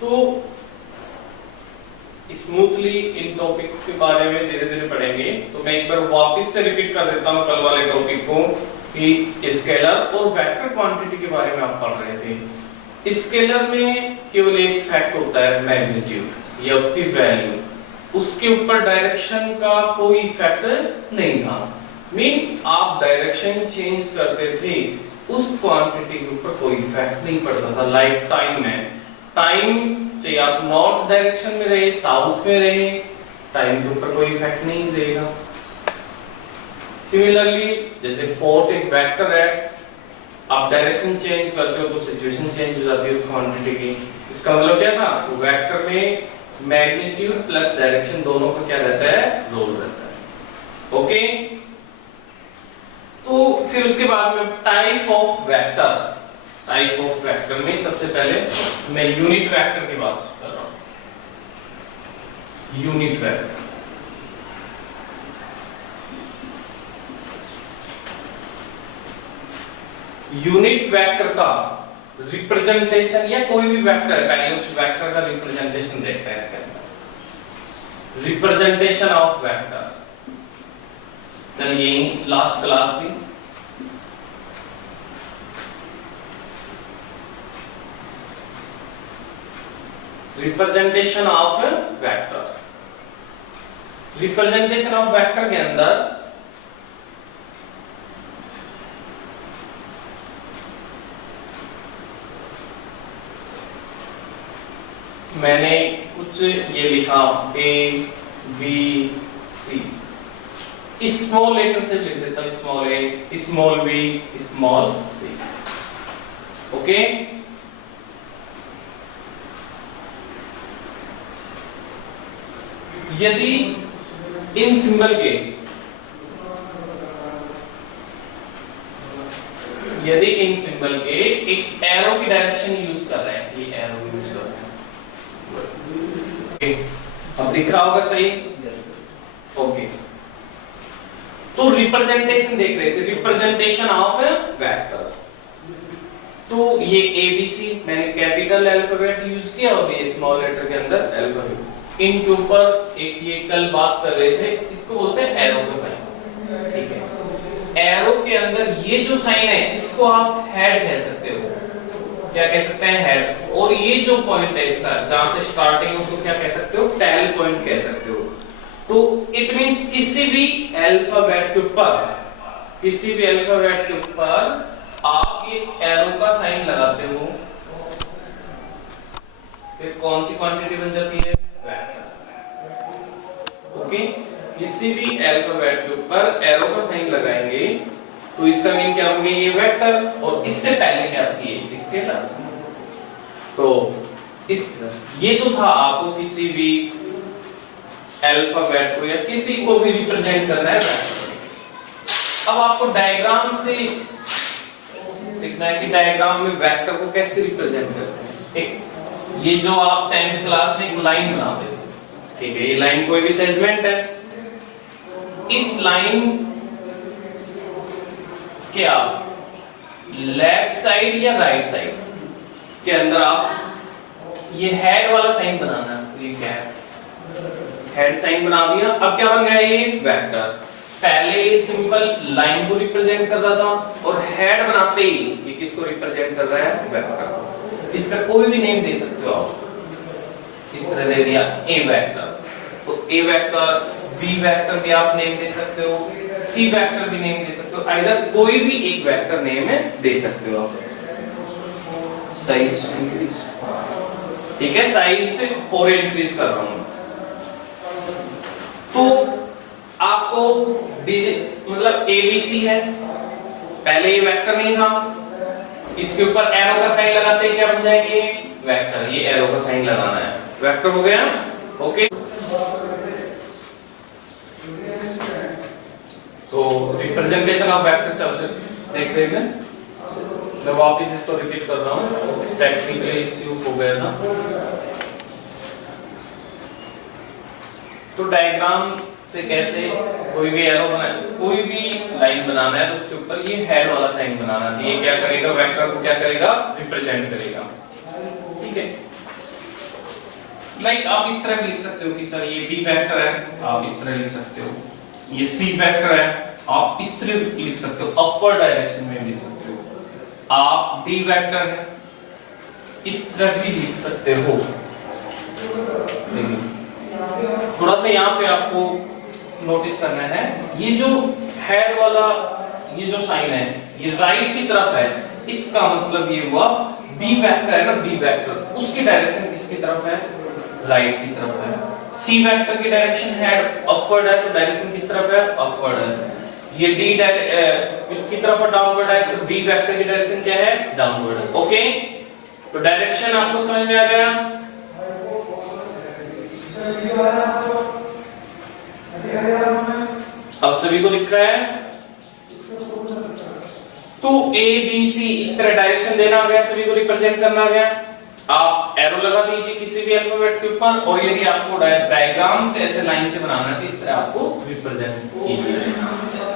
तो स्मूथली इन टॉपिक्स के बारे में धीरे धीरे पढ़ेंगे। तो मैं एक बार वापस से रिपीट कर देता हूं कल वाले टॉपिक को कि स्केलर और वेक्टर क्वांटिटी के बारे में आप पढ़ रहे थे। स्केलर में केवल एक फैक्ट होता है मैग्नीट्यूड या उसकी वैल्यू, उसके ऊपर डायरेक्शन का कोई इफेक्ट नहीं था। मीन आप डायरेक्शन चेंज करते थे, उस क्वांटिटी के ऊपर कोई इफेक्ट नहीं पड़ता था। लाइक टाइम में, टाइम चाहे आप नॉर्थ डायरेक्शन में रहे, साउथ में रहे, टाइम के ऊपर कोई इफेक्ट नहीं देगा। सिमिलरली जैसे फोर्स एक वेक्टर है, आप डायरेक्शन चेंज करते हो तो सिचुएशन चेंज हो जाती है उस क्वांटिटी की। इसका मतलब क्या था, वेक्टर में मैग्नीट्यूड प्लस डायरेक्शन दोनों का क्या रहता है, रोल रहता है। ओके, तो फिर उसके बाद में type of vector, type of vector में सबसे पहले मैं यूनिट वेक्टर की बात कर रहा हूं। यूनिट वेक्टर, यूनिट वेक्टर का रिप्रेजेंटेशन या कोई भी वेक्टर, पहले उस वेक्टर का रिप्रेजेंटेशन देखते हैं इसके अंदर। रिप्रेजेंटेशन ऑफ वेक्टर, चलिए यही लास्ट क्लास थी। Representation of vector, representation of vector के अंदर मैंने कुछ ये लिखा A B C, small letter से लिख देता हूं, small a, small b, small c। Okay, यदि इन सिंबल के, यदि इन सिंबल के एक एरो की डायरेक्शन यूज कर रहे हैं, ये एरो यूज कर रहे हैं, अब दिख रहा होगा सही। ओके, तो रिप्रेजेंटेशन देख रहे थे, रिप्रेजेंटेशन ऑफ वेक्टर। तो ये ABC मैंने कैपिटल अल्फाबेट यूज किया और ये स्मॉल लेटर के अंदर अल्फाबेट। इनके ऊपर एक ये कल बात कर रहे थे, इसको बोलते हैं एरो का साइन। ठीक है, एरो के अंदर ये जो साइन है इसको आप हेड कह सकते हो। क्या कह सकते हैं, हेड। और ये जो पॉइंट है इसका, जहां से स्टार्टिंग है, उसको क्या कह सकते हो, टेल पॉइंट कह सकते हो। तो इट मींस किसी भी अल्फाबेट के ऊपर, किसी भी अल्फाबेट के ऊपर आप ये एरो का साइन लगाते हो, फिर कौन सी क्वांटिटी बन जाती है, वेक्टर। ओके, किसी भी अल्फाबेट के ऊपर एरो का साइन लगाएंगे तो इसका मीन क्या होंगे, ये वेक्टर, और इससे पहले क्या थी, स्केलर। तो इस ये तो था आपको किसी भी अल्फाबेट को या किसी को भी रिप्रेजेंट करना है वेक्टर। अब आपको डायग्राम से सीखना है कि डायग्राम में वेक्टर को कैसे रिप्रेजेंट करते हैं। एक ये जो आप 10th क्लास में एक लाइन बनाते थे, ठीक है, ये लाइन कोई भी सेगमेंट है, इस लाइन के आप लेफ्ट साइड या राइट साइड के अंदर आप ये हेड वाला साइन बनाना है। ये क्या है, हेड साइन बना दिया। अब क्या बन गया, ये वेक्टर। पहले ये सिंपल लाइन को रिप्रेजेंट कर रहा था और हेड बनाते ही ये किसको रिप्रेजेंट कर रहा है, वेक्टर। इसका कोई भी नेम दे सकते हो आप, इस तरह दे दिया ए वेक्टर, तो ए वेक्टर, बी वेक्टर भी आप नेम दे सकते हो, सी वेक्टर भी नेम दे सकते हो, आइदर कोई भी एक वेक्टर नेम दे सकते हो आप। साइज इंक्रीज, ठीक है, साइज से और इंक्रीज कर रहा हूं। तो आपको मतलब ABC है, पहले ये वेक्टर नहीं था, इसके ऊपर एरो का साइन लगाते हैं, क्या बन जाएंगे, वेक्टर। ये एरो का साइन लगाना है, वेक्टर हो गया। ओके, तो रिप्रेजेंटेशन ऑफ वेक्टर चल देख रहे हैं। मैं वापस इसको रिपीट कर रहा हूँ, टेक्निकली इश्यू हो गया था। तो डायग्राम से कैसे कोई भी एरो बना, कोई भी लाइन बनाना है तो उसके ऊपर ये हेड वाला साइन बनाना चाहिए। क्या करेगा, वेक्टर को क्या करेगा, रिप्रेजेंट करेगा। ठीक है, लाइक आप इस तरह भी लिख सकते हो कि सर ये बी वेक्टर है, आप इस तरह लिख सकते हो, ये सी वेक्टर है, आप इस तरह लिख सकते हो, अपवर्ड डायरेक्शन में लिख सकते हो, आप डी वेक्टर है इस तरह भी लिख सकते हो। थोड़ा सा यहाँ पे आपको नोटिस करना है, ये जो हेड वाला ये जो साइन है ये राइट की तरफ है, इसका मतलब ये हुआ बी वेक्टर है ना, बी वेक्टर उसकी डायरेक्शन किसकी तरफ है, राइट की तरफ है। सी वेक्टर की डायरेक्शन हेड अपवर्ड है तो डायरेक्शन किस तरफ है, अपवर्ड है। ये डी इसकी तरफ डाउनवर्ड है तो डी वेक्टर की डायरेक्शन क्या है, डाउनवर्ड है। ओके, तो डायरेक्शन आपको समझ में आ गया। अब सभी को दिख रहा है। तो ए बी सी इस तरह डायरेक्शन देना आ गया, सभी को रिप्रेजेंट करना आ गया। आप एरो लगा दीजिए किसी भी अल्फाबेट के ऊपर, और यदि आपको डायग्राम से ऐसे लाइन से बनाना है तो इस तरह आपको रिप्रेजेंट कीजिए।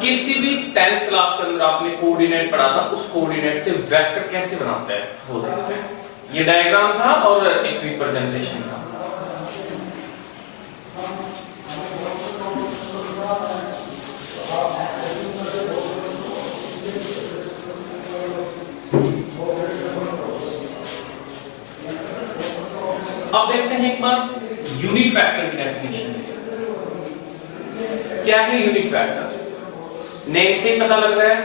किसी भी 10th क्लास के अंदर आपने कोऑर्डिनेट पढ़ा था, उस कोऑर्डिनेट से वेक्टर कैसे बनाते हैं वो देखते हैं। ये डायग्राम था और एक रिप्रेजेंटेशन था। अब देखते हैं एक बार यूनिट वेक्टर की डेफिनेशन। क्या है यूनिट वेक्टर? नेम से ही पता लग रहा है,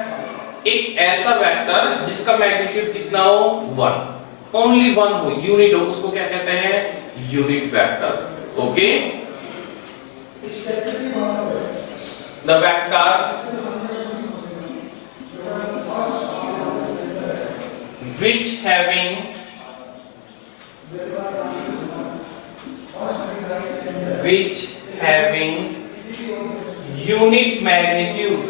एक ऐसा वेक्टर जिसका मैग्नीट्यूड कितना हो, 1, ओनली 1 हो, यूनिट हो, उसको क्या कहते हैं, unit vector. Okay, the vector which having unit magnitude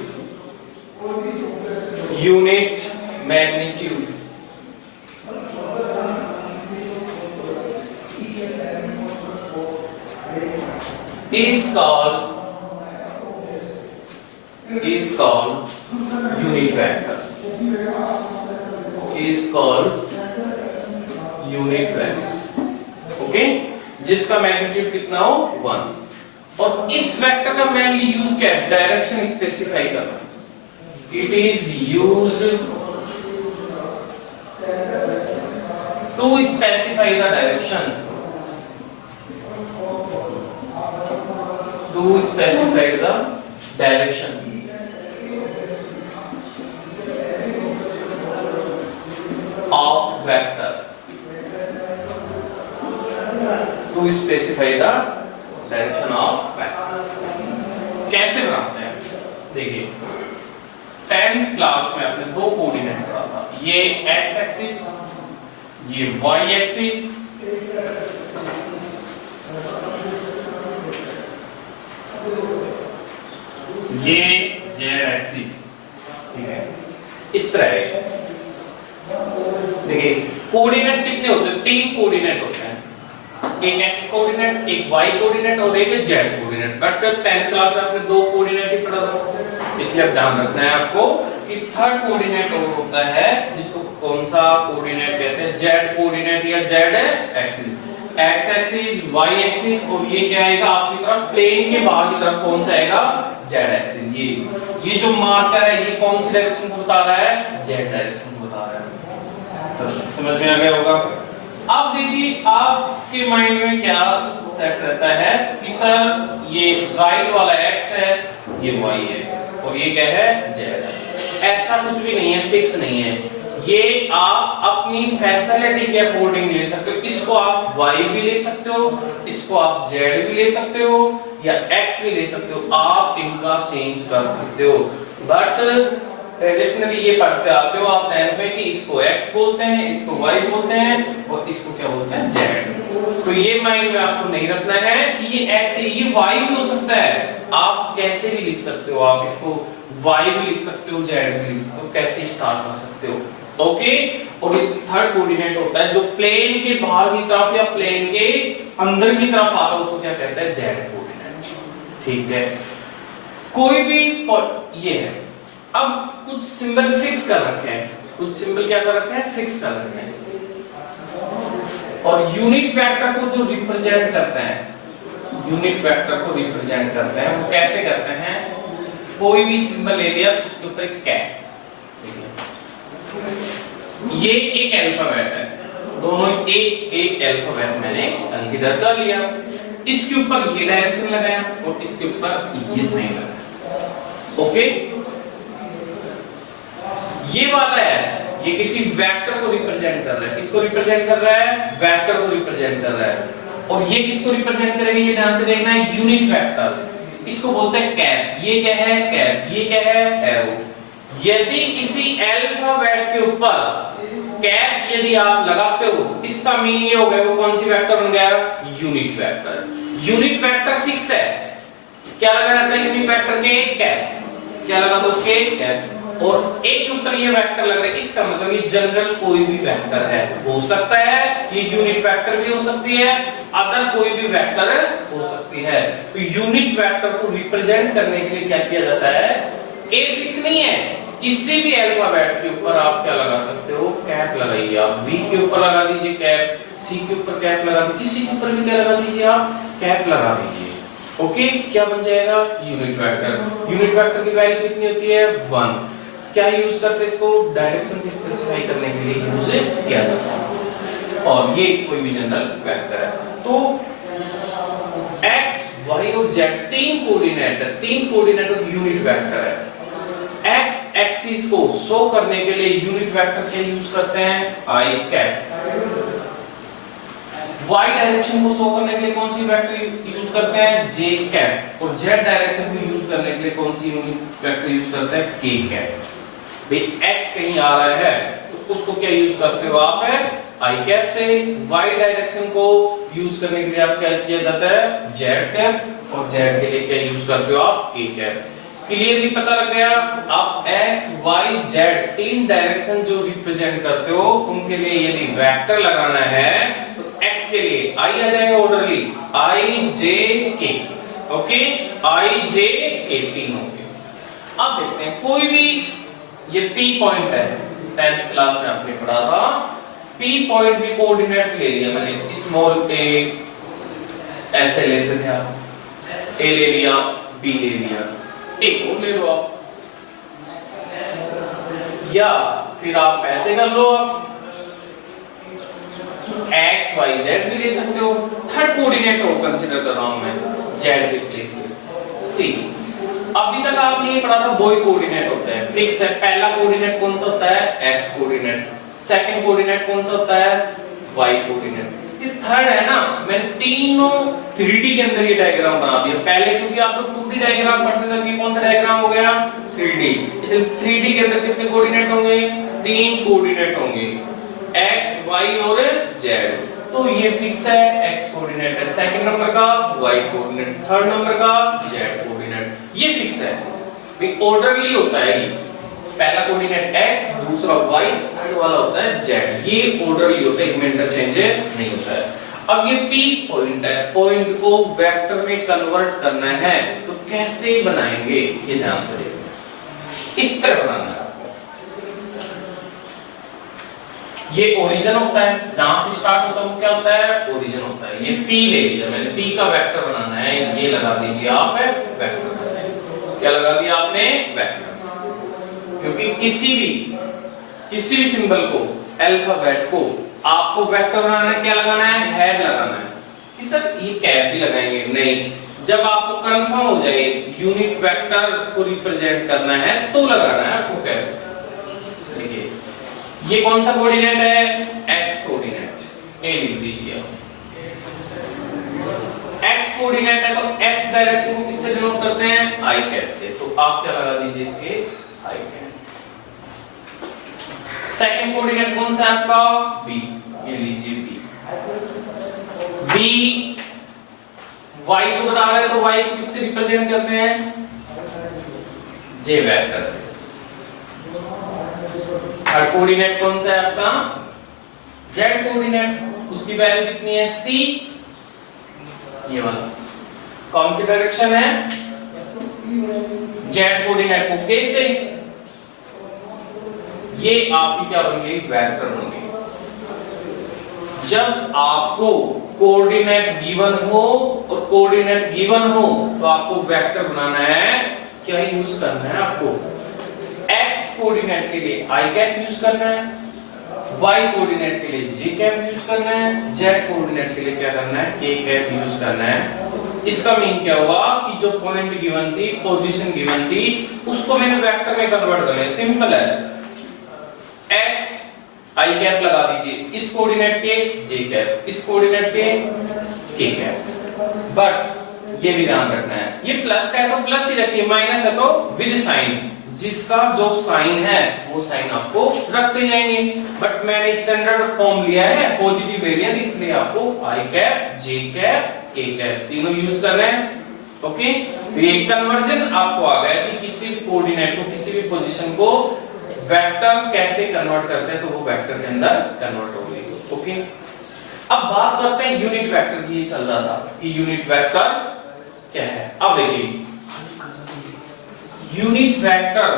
is called unit vector, is called unit vector। Okay, जिसका मैग्नीट्यूड कितना हो, 1। और इस वेक्टर का मेनली यूज क्या है, डायरेक्शन स्पेसिफाई करना। It is used to specify the direction, to specify the direction of vector, to specify the direction of vector। कैसे बनाते हैं, देखिए 10th क्लास में आपने दो कोऑर्डिनेट पढ़ा था, ये x एक्सिस, ये y एक्सिस, ये z एक्सिस, ठीक है, इस तरह। देखिए कोऑर्डिनेट कितने होते हैं, 3 कोऑर्डिनेट होते हैं, एक x कोऑर्डिनेट, एक y कोऑर्डिनेट और एक z coordinate. But 10th class में आपने 2 कोऑर्डिनेट ही पढ़ा था, इसलिए अब ध्यान रखना है आपको कि थर्ड कोऑर्डिनेट और होता है जिसको कौन सा कोऑर्डिनेट कहते हैं, z कोऑर्डिनेट या z axis, x axis, y axis, और ये क्या आएगा आपकी तरफ प्लेन के बाहर की तरफ कौन सा आएगा, z एक्सिस। ये जो मार्कर है ये कौन सी डायरेक्शन को बता रहा है, z डायरेक्शन को बता रहा है। समझ में आ गया होगा। अब देखिए आपके माइंड में क्या सेट रहता है कि सर ये राइट वाला x है, ये y है, और ये क्या है, z है। ऐसा कुछ भी नहीं है, फिक्स नहीं है, ये आप अपनी फैसिलिटी के अकॉर्डिंग ले सकते हो। इसको आप y भी ले सकते हो, इसको आप z भी ले सकते हो, या x भी ले सकते हो, आप इनका चेंज कर सकते हो। बट ट्रेडिशनली ये पढ़ते आते हो आप 10th में कि इसको x बोलते हैं, इसको y बोलते हैं, और इसको क्या बोलते हैं, z। तो ये माइंड में आपको नहीं रखना है कि ये x है, ये y भी हो सकता है, आप कैसे भी लिख सकते हो, आप इसको y भी लिख सकते हो, z भी लिख सकते हो, कैसे स्टार्ट कर सकते हो। ओके, और ये थर्ड कोऑर्डिनेट होता है जो प्लेन के बाहर की तरफ या प्लेन के अंदर की तरफ आता है, उसको क्या कहते हैं, z कोऑर्डिनेट। ठीक है, कोई भी ये है। अब कुछ सिंबल फिक्स कर रखे हैं, कुछ सिंबल क्या कर रखे हैं, फिक्स कर रखे हैं। और यूनिट वेक्टर को जो रिप्रेजेंट करते हैं, यूनिट वेक्टर को रिप्रेजेंट करते हैं वो कैसे करते हैं, कोई भी सिंबल ले लिया उसके ऊपर एक कैप, ये एक अल्फाबेट है, दोनों एक अल्फाबेट मैंने कंसीडर कर लिया, इसके ऊपर ये डायरेक्शन लगाया और इसके ऊपर ये साइन लगाया। ओके, ये वाला है, ये किसी वेक्टर को रिप्रेजेंट कर रहा है, किसको रिप्रेजेंट कर रहा है, वेक्टर को रिप्रेजेंट कर रहा है। और ये किसको रिप्रेजेंट करेगा, ये ध्यान से देखना है, यूनिट वेक्टर, इसको बोलते हैं कैप। ये क्या है, कैप, ये क्या है, एरो। यदि किसी अल्फाबेट के ऊपर कैप यदि आप लगाते हो, इसका मीन ये हो गया वो कौन सी वेक्टर बन गया, unit vector. Unit vector fix है, क्या लगा रहता है यूनिट वेक्टर के, कैप, क्या लगा तो उसके कैप, और एक के ऊपर ये वेक्टर लग रहा है, इसका मतलब ये जनरल कोई भी वेक्टर है, हो सकता है ये यूनिट वेक्टर भी हो सकती है, अदर कोई भी वेक्टर हो सकती है। तो यूनिट वेक्टर को रिप्रेजेंट करने के लिए क्या किया जाता है, ए फिक्स नहीं है, किसी भी अल्फाबेट के ऊपर आप क्या लगा सकते हो, कैप लगाइए। आप बी के ऊपर लगा दीजिए कैप, सी के ऊपर कैप लगा दीजिए, किसी के ऊपर भी क्या लगा दीजिए, आप कैप लगा दीजिए। ओके, क्या बन जाएगा, यूनिट वेक्टर। यूनिट वेक्टर की वैल्यू कितनी होती है, 1। क्या यूज करते हैं इसको, डायरेक्शन को स्पेसिफाई करने के लिए यूज किया जाता है, और ये कोई भी जनरल वेक्टर है। तो x, y और z तीन कोऑर्डिनेट है, तीन कोऑर्डिनेट और यूनिट वेक्टर है। x एक्सिस को शो करने के लिए यूनिट वेक्टर क्या यूज करते हैं, i कैप। y डायरेक्शन को शो करने के लिए कौन सी वेक्टर यूज करते हैं, j कैप, और z डायरेक्शन को यूज करने के लिए कौन सी यूनिट वेक्टर यूज करते हैं, k कैप। भाई x कहीं आ रहा है तो उसको क्या यूज करते हो आप, i कैप से। y डायरेक्शन को यूज करने के लिए आप क्या किया जाता है, z कैप, और z के लिए क्या यूज करते हो आप, k कैप। क्लियरली पता लग गया, आप x, y, z तीन डायरेक्शन जो रिप्रेजेंट करते हो उनके लिए यदि वेक्टर लगाना है तो x के लिए i आ जाएगा orderly, i j k। Okay, i j k तीन होंगे। अब देखते हैं कोई भी, ये p पॉइंट है, 10th क्लास में आपने पढ़ा था, p पॉइंट भी कोऑर्डिनेट ले लिया मैंने, स्मॉल a ऐसे लेते थे आप, a ले लिया, b ले लिया, एक और ले लो आप, या फिर आप ऐसे कर लो, आप x y z भी ले सकते हो। थर्ड कोऑर्डिनेट को कंसीडर कर रहा हूं मैं, z के प्लेस में c। अभी तक आपने ये पढ़ा था दो ही कोऑर्डिनेट होते हैं, फिक्स है। पहला कोऑर्डिनेट कौन सा होता है, x कोऑर्डिनेट, सेकंड कोऑर्डिनेट कौन सा होता है, y कोऑर्डिनेट। ये थर्ड है ना, मैंने तीनों 3D के अंदर ये डायग्राम बना दिया। पहले क्योंकि आप लोग 2D डायग्राम पढ़ते थे, ये कौन सा डायग्राम हो गया, 3D। इसलिए 3D के अंदर कितने कोऑर्डिनेट होंगे, तीन कोऑर्डिनेट होंगे, x, y और z। तो ये फिक्स है, x कोऑर्डिनेट है सेकंड नंबर का, y कोऑर्डिनेट थर्ड नंबर का, z कोऑर्डिनेट, ये फिक्स है। भाई ऑर्डरली होता है ये, पहला कोऑर्डिनेट x, दूसरा y, थर्ड वाला होता है z। ये ऑर्डरली होता है, इनमें इंटरचेंज नहीं होता है। अब ये p पॉइंट है, पॉइंट को वेक्टर में कन्वर्ट करना है तो कैसे बनाएंगे, ये ध्यान से देखना। इस तरह बनाना है, ये ओरिजिन होता है, जहां से स्टार्ट होता है वो क्या होता है, ओरिजिन होता है। ये p ले लिया मैंने, p का वेक्टर बनाना है, ये लगा दीजिए आप वेक्टर का साइन। क्या लगा दिया आपने, वेक्टर। क्योंकि किसी भी सिंबल को, अल्फाबेट को आपको वेक्टर बनाना है, क्या लगाना है, हेड लगाना है। कि सर ये कैप भी लगाएंगे, नहीं, जब आपको कंफर्म हो जाए यूनिट वेक्टर को रिप्रेजेंट करना है तो लगाना है आपको कैप। देखिए ये कौन सा कोऑर्डिनेट है, x कोऑर्डिनेट, ए लिख दीजिए। x कोऑर्डिनेट है तो x डायरेक्शन को किससे डिनोट करते हैं, i कैप से। तो आप क्या लगा दीजिए इसके, i कैप। सेकंड कोऑर्डिनेट कौन सा है आपका, b, ये लीजिए b। b y को बता रहे हैं तो y को किससे रिप्रेजेंट करते हैं, j वेक्टर से। थर्ड कोऑर्डिनेट कौन सा है आपका, z कोऑर्डिनेट, उसकी वैल्यू कितनी है, c, ये वाला। कौन सी डायरेक्शन है, z कोऑर्डिनेट को k से, ये आपकी क्या बन गई, वेक्टर बन गई। जब आपको कोऑर्डिनेट गिवन हो और कोऑर्डिनेट गिवन हो तो आपको वेक्टर बनाना है, क्या यूज करना है आपको, x कोऑर्डिनेट के लिए i कैप यूज करना है, y कोऑर्डिनेट के लिए j कैप यूज करना है, z कोऑर्डिनेट के लिए क्या करना है, k कैप यूज करना है। इसका मीन क्या हुआ कि जो पॉइंट गिवन थी, पोजीशन गिवन थी, उसको मैंने वेक्टर में कन्वर्ट कर लिया। सिंपल है, x i कैप लगा दीजिए, इस कोऑर्डिनेट के j कैप, इस कोऑर्डिनेट के k कैप। बट ये भी ध्यान रखना है, ये प्लस का है तो प्लस ही रखिए, माइनस है तो विद साइन, जिसका जो साइन है वो साइन आपको रखते जाएंगे। बट मैंने स्टैंडर्ड फॉर्म लिया है पॉजिटिव वेरिएंट, इसलिए आपको i cap, j cap, k cap तीनों यूज कर रहे हैं। ओके, तो ये कन्वर्जन आपको आ गया कि किसी भी कोऑर्डिनेट को, किसी भी पोजीशन को वेक्टर कैसे कन्वर्ट करते हैं, तो वो वेक्टर के अंदर कन्वर्ट हो गई। ओके, अब बात करते हैं यूनिट वेक्टर की। चल रहा था कि यूनिट वेक्टर क्या है। अब देखिए यूनिट वेक्टर,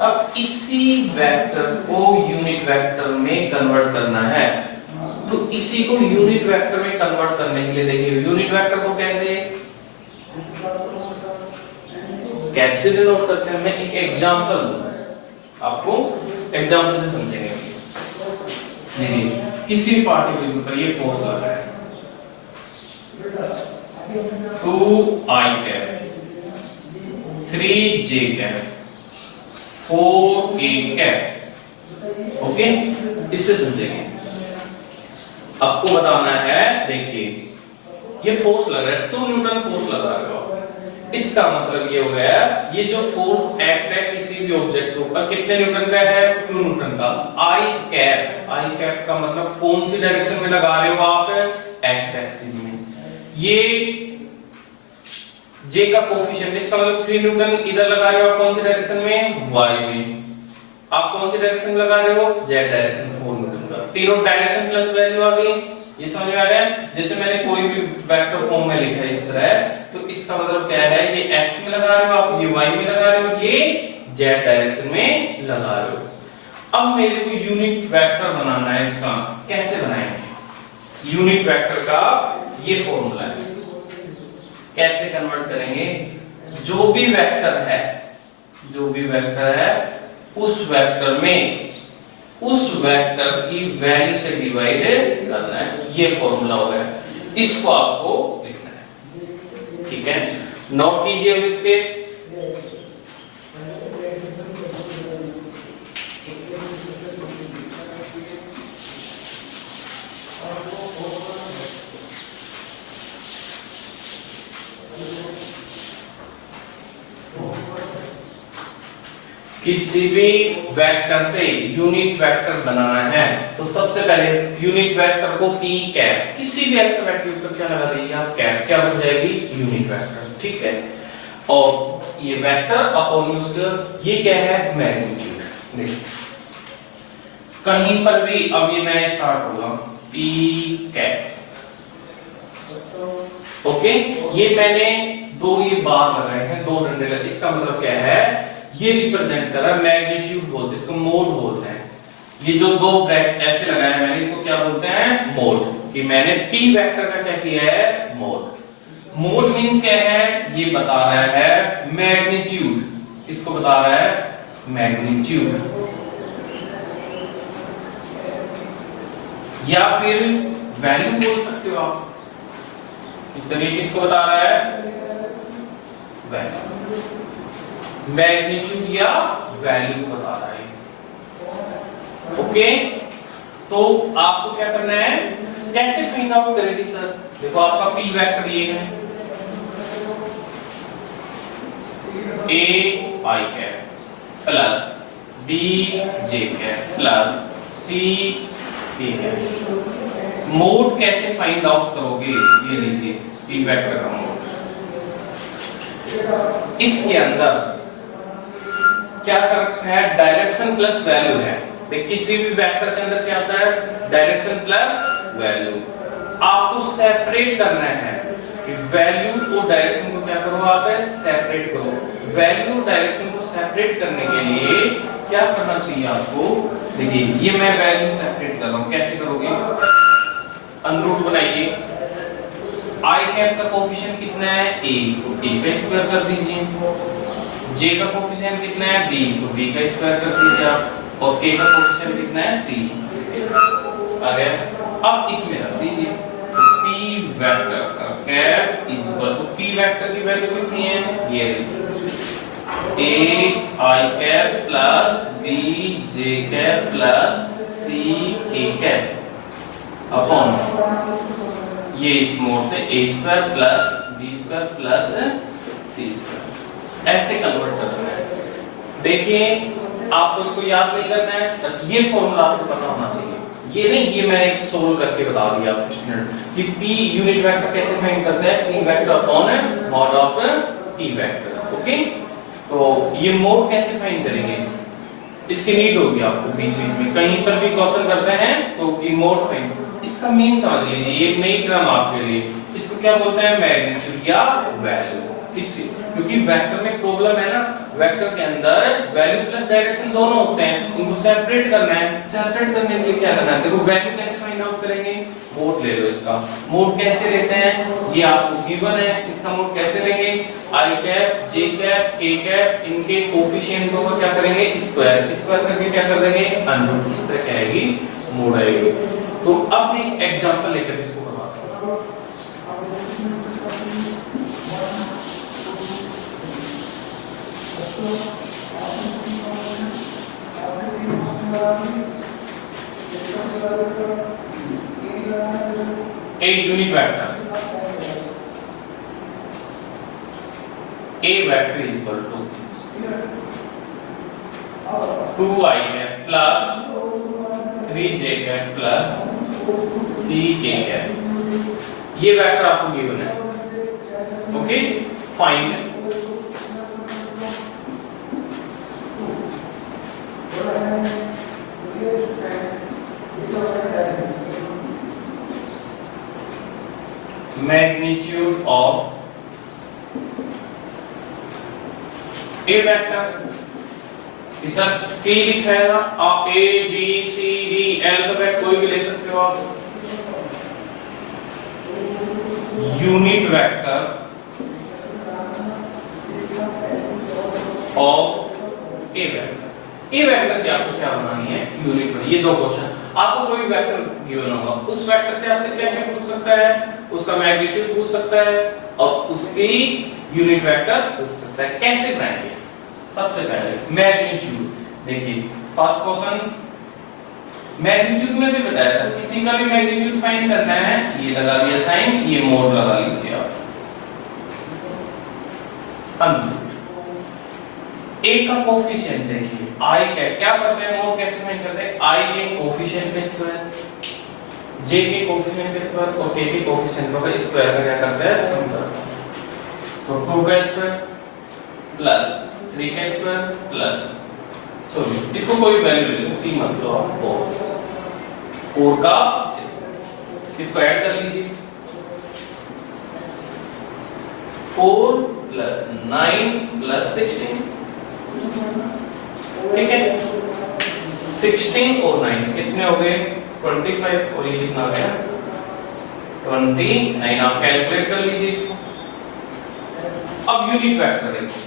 अब इसी वेक्टर को यूनिट वेक्टर में कन्वर्ट करना है, तो इसी को यूनिट वेक्टर में कन्वर्ट करने के लिए देखिए यूनिट वेक्टर को कैसे कैसे डिनोट करते हैं। मैं एक एग्जांपल दूं आपको, एग्जांपल से समझेंगे। देखिए किसी पार्टिकल पर ये फोर्स लग रहा है 2i cap, 3j cap, 4k cap. Okay, इससे समझेंगे। आपको बताना है, देखिए ये फोर्स लग रहा है, 2 न्यूटन फोर्स लगा रहे हो। इसका मतलब ये हो गया, ये जो फोर्स एक्ट है किसी भी ऑब्जेक्ट के ऊपर, कितने न्यूटन का है, 2 न्यूटन का। आई कैप का मतलब कौन सी डायरेक्शन में लगा रहे हो आप, एक्स एक्सिस में। ये J का कोफिशिएंट, इसका मतलब 3 न्यूटन इधर लगा रहे हो आप, कौन सी डायरेक्शन में, y में। आप कौन सी डायरेक्शन में लगा रहे हो, z डायरेक्शन, 4 न्यूटन का। तीनों डायरेक्शन प्लस वैल्यू आ गई, ये समझ में आ गया। जैसे मैंने कोई भी वेक्टर फॉर्म में लिखा है इस तरह, तो इसका मतलब क्या है, ये x में लगा रहे हो आप, ये y में लगा रहे हो, ये z डायरेक्शन में लगा रहे हो। अब मेरे को यूनिट वेक्टर बनाना है, इसका कैसे बनाएंगे, यूनिट वेक्टर का ये फॉर्मूला है, कैसे कन्वर्ट करेंगे। जो भी वेक्टर है, जो भी वेक्टर है, उस वेक्टर में उस वेक्टर की वैल्यू से डिवाइड करना है, ये फॉर्मूला हो गया। इसको आपको लिखना है, ठीक है। नोट कीजिए अब इसके। किसी भी वेक्टर से यूनिट वेक्टर बनाना है तो सबसे पहले यूनिट वेक्टर को p कैप, किसी भी वेक्टर के ऊपर क्या लगा दीजिए आप, कैप, क्या बन जाएगी, यूनिट वेक्टर, ठीक है। और ये वेक्टर अपॉन उसका ये क्या है, मैग्नीट्यूड। देखिए कहीं पर भी अब ये मैं स्टार्ट होगा p कैप, ओके। ये मैंने दो ये बार लगाए हैं, 2 डंडे लगे, इसका मतलब क्या है, ये रिप्रेजेंट कर रहा है, मैग्नीट्यूड बोलते हैं इसको, मोड बोलते हैं। ये जो 2 ब्रैकेट ऐसे लगाया मैंने, इसको क्या बोलते हैं, मोड। कि मैंने p वेक्टर का क्या किया है, मोड। मोड मींस क्या है, ये बता रहा है मैग्नीट्यूड, इसको बता रहा है मैग्नीट्यूड, या फिर वैल्यू बोल सकते हो आप। इसलिए किसको बता रहा है, वैल्यू, मैग्नीट्यूड या वैल्यू बता रहा है। ओके, तो आपको क्या करना है, कैसे फाइंड आउट करेंगे सर। देखो आपका p वेक्टर ये है, a i cap plus b j cap plus c k cap. Mode कैसे फाइंड आउट करोगे, ये लीजिए p वेक्टर का मोड। इसके अंदर क्या करता है, डायरेक्शन प्लस वैल्यू है। किसी भी वेक्टर के अंदर क्या होता है, डायरेक्शन प्लस वैल्यू। आपको सेपरेट करना है, वैल्यू और डायरेक्शन को क्या करो आप, सेपरेट करो। वैल्यू और डायरेक्शन को सेपरेट करने के लिए क्या करना चाहिए आपको, देखिए ये मैं वैल्यू सेपरेट कर रहा हूँ, कैसे करोगे? अनरूट बनाइए। आई कैप का कोफिशिएंट कितना है? ए, तो ए का स्क्वायर कर दीजिए। जे का कोफिशिएंट कितना है? बी, तो बी का स्क्वायर कर दीजिए आप। और के का कोफिशिएंट कितना है? सी, आ गया। अब इसमें रख दीजिए पी वेक्टर का cap is equal to p vector की वैल्यू कितनी है? ये a i cap plus b j cap plus c k cap upon ये इस मोड से a square plus b square plus c square, ऐसे कन्वर्ट करना है। देखिए आपको इसको याद नहीं करना है, बस ये फॉर्मूला आपको पता होना चाहिए। ये नहीं, ये मैंने एक सोल्व करके बता दिया आपको स्टूडेंट कि p यूनिट वेक्टर कैसे फाइंड करते हैं? p vector upon mod of p vector. Okay, तो ये मोड कैसे फाइंड करेंगे? इसकी नीड होगी आपको बीच बीच में, कहीं पर भी क्वेश्चन करते हैं तो कि मोड फाइंड, इसका मीन समझ लीजिए। एक नई टर्म आपके लिए, इसको क्या बोलते हैं? मैग्नीट्यूड या वैल्यू। किसी क्योंकि वेक्टर में प्रॉब्लम है ना, वेक्टर के अंदर वैल्यू प्लस डायरेक्शन दोनों होते हैं, उनको सेपरेट करना है। सेपरेट करने के लिए क्या करना है? देखो वैल्यू कैसे फाइंड आउट करेंगे? मोड ले लो इसका। मोड कैसे लेते हैं? ये आपको गिवन है, इसका मोड कैसे लेंगे? आई कैप जे कैप के कैप, इनके कोफिशिएंटों को क्या करेंगे? स्क्वायर, स्क्वायर करके क्या कर देंगे? अनरूट। इस तरह क्या आएगी? मोड आएगी। तो अब एक एग्जांपल लेकर इसको करवाता हूं। A unit vector A vector is equal to 2i cap plus 3j cap plus ck cap। ये वेक्टर आपको गिवन है। Okay, find magnitude of A vector। इसका P लिखा है ना, आप A B C D alphabet कोई भी ले सकते हो आप। Unit vector of A vector. A vector की आपको क्या बनानी है? Unit vector. ये दो क्वेश्चन, आपको कोई वेक्टर गिवन होगा, उस वेक्टर से आपसे क्या क्या पूछ सकता है? उसका मैग्नीट्यूड पूछ सकता है और उसकी यूनिट वेक्टर पूछ सकता है। कैसे बनाएंगे? सबसे पहले मैग्नीट्यूड देखिए, फर्स्ट क्वेश्चन मैग्नीट्यूड में भी बताया था, किसी का भी मैग्नीट्यूड फाइंड करना है, ये लगा दिया साइन, ये मोड लगा लीजिए आप। A का कोफिशिएंट देखिए I का, क्या करते हैं? मोड कैसे फाइंड करते हैं? I के कोफिशिएंट का स्क्वायर, J के कोफिशिएंट का स्क्वायर और K के कोफिशिएंट का स्क्वायर का क्या करते हैं? सम करते हैं। तो 2 का स्क्वायर प्लस 3 का स्क्वायर प्लस, सॉरी इसको कोई वैल्यू ले लो, C मत लो आप, 4 का स्क्वायर, इसको ऐड कर लीजिए। 4 प्लस 9 प्लस 16, ठीक है। 16 और 9 कितने हो गए? 25, और ये कितना हो गया? 29। आप कैलकुलेट कर लीजिए इसको। अब यूनिट वेक्टर देखो,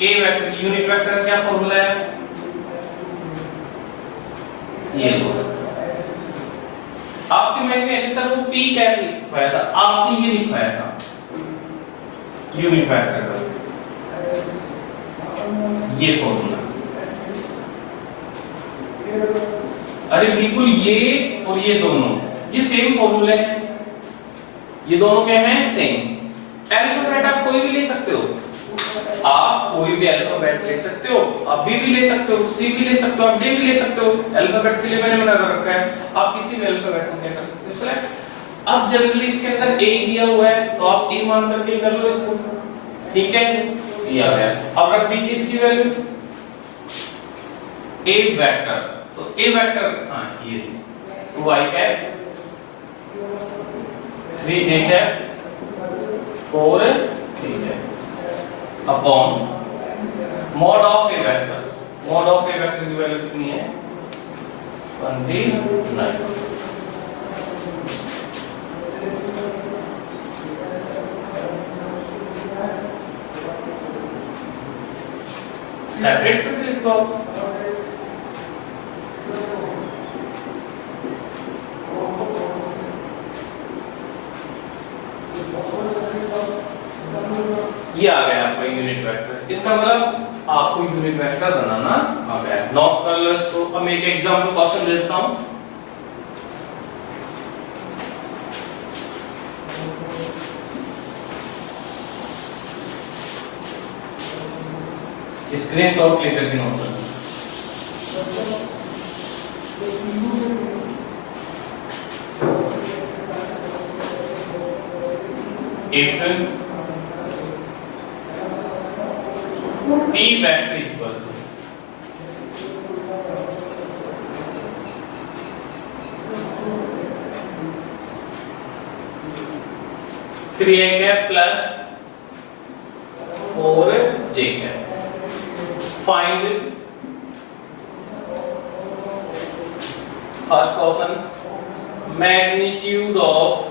A वेक्टर की यूनिट वेक्टर का क्या फॉर्मूला है? ये लो, आपके मैथ में सर वो P कैप लिखवाया था, आपने ये लिखवाया था यूनिट वेक्टर का, ये फॉर्मूला। अरे बिल्कुल, ये और ये दोनों ये सेम फॉर्मूले हैं, ये दोनों क्या हैं? सेम। अल्फाबेट आप कोई भी ले सकते हो, आप कोई भी अल्फाबेट ले सकते हो, आप बी भी ले सकते हो, सी भी ले सकते हो, आप डी भी ले सकते हो। अल्फाबेट के लिए मैंने बना रखा है, आप किसी भी अल्फाबेट को क्या कर सकते हो? सिलेक्ट। अब जनरली इसके अंदर ए दिया हुआ है तो आप ए मान करके कर लो इसको, ठीक है, ये आ गया। अब रख दीजिए इसकी वैल्यू ए वेक्टर, तो ए वेक्टर हां ये 2i कैप 3j कैप 4 ठीक है upon mod of A vector, mod of A vector की वैल्यू कितनी है 29। सेपरेट करके लिख दो आप। ये आ गया आपका यूनिट वेक्टर। इसका मतलब आपको यूनिट वेक्टर बनाना आ गया। नॉट कलर्स को अब मैं एक एग्जांपल क्वेश्चन देता हूं। स्क्रीनशॉट क्लिक करके नोट कर। If P vector is equal to three A cap plus 4j cap, find first question magnitude of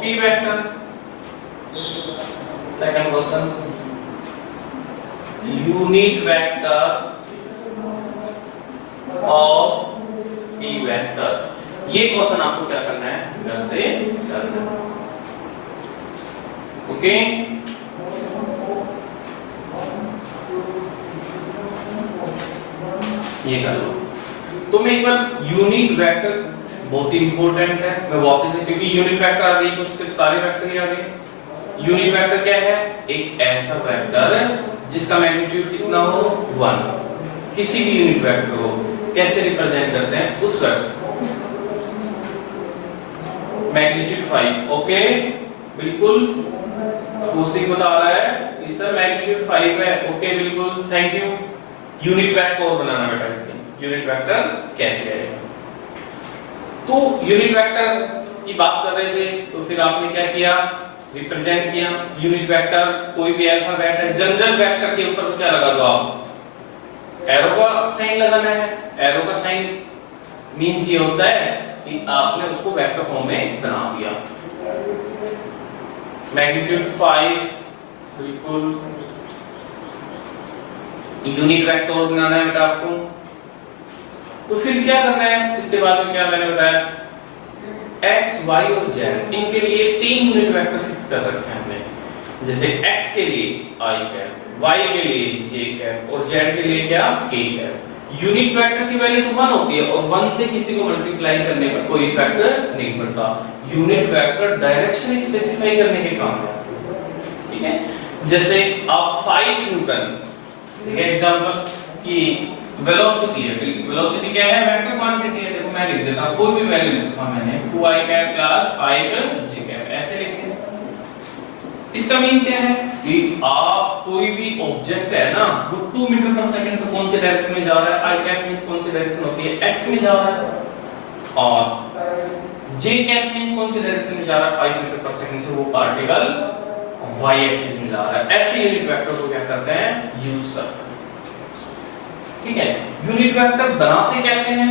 P vector. Second question unit vector of P vector. ये question आपको क्या करना है ध्यान से करना है। ओके ये कर लो। तो मैं एक बार यूनिट वेक्टर बहुत ही इंपॉर्टेंट है, मैं वापस से क्योंकि यूनिट वेक्टर आ गई तो फिर सारे वेक्टर ही आ गए। यूनिट वेक्टर क्या है? एक ऐसा वेक्टर जिसका मैग्नीट्यूड कितना हो 1। किसी भी यूनिट वेक्टर को कैसे रिप्रेजेंट करते हैं उस वेक्टर मैग्नीट्यूड 5। ओके बिल्कुल कौशिक बता रहा है कि सर मैग्नीट्यूड 5 है। ओके बिल्कुल थैंक यू। यूनिट वेक्टर और बनाना बेटा इसकी यूनिट वेक्टर कैसे है। तो यूनिट वेक्टर की बात कर रहे थे तो फिर आपने क्या किया रिप्रेजेंट किया यूनिट वेक्टर कोई भी अल्फाबेट है जनरल वेक्टर के ऊपर तो क्या लगा दो आप एरो का साइन लगाना है। एरो का साइन मींस ये होता है कि आपने उसको वेक्टर फॉर्म में बना दिया। मैग्नीट्यूड 5 बिल्कुल यूनिट वेक्टर बनाना है बेटा आपको। तो फिर क्या करना है इसके बाद में क्या मैंने बताया x y और z इनके लिए 3 यूनिट वेक्टर फिक्स कर रखे हैं हमने। जैसे x के लिए i कैप, y के लिए j कैप और z के लिए क्या k कैप। यूनिट वेक्टर की वैल्यू तो 1 होती है और 1 से किसी को मल्टीप्लाई करने पर कोई फैक्टर नहीं पड़ता। यूनिट वेक्टर डायरेक्शन स्पेसिफाई करने के काम है। ठीक है जैसे आप 5 न्यूटन ठीक है एग्जांपल की वेलोसिटी है। वेलोसिटी क्या है वेक्टर क्वांटिटी है। देखो मैं लिख देता हूं कोई भी वैल्यू लिखा मैंने 2i cap plus 5j cap ऐसे लिखते हैं। इसका मीन क्या है कि आप कोई भी ऑब्जेक्ट है ना वो 2 मीटर पर सेकंड तो कौन से डायरेक्शन में जा रहा है i कैप मींस कौन सी डायरेक्शन होती है x में जा रहा है और j कैप मींस कौन सी डायरेक्शन में जा रहा है 5 मीटर पर सेकंड से वो पार्टिकल y एक्सिस में जा रहा है। ऐसे यूनिट वेक्टर को क्या करते हैं यूज करते हैं। ठीक है यूनिट वेक्टर बनाते कैसे हैं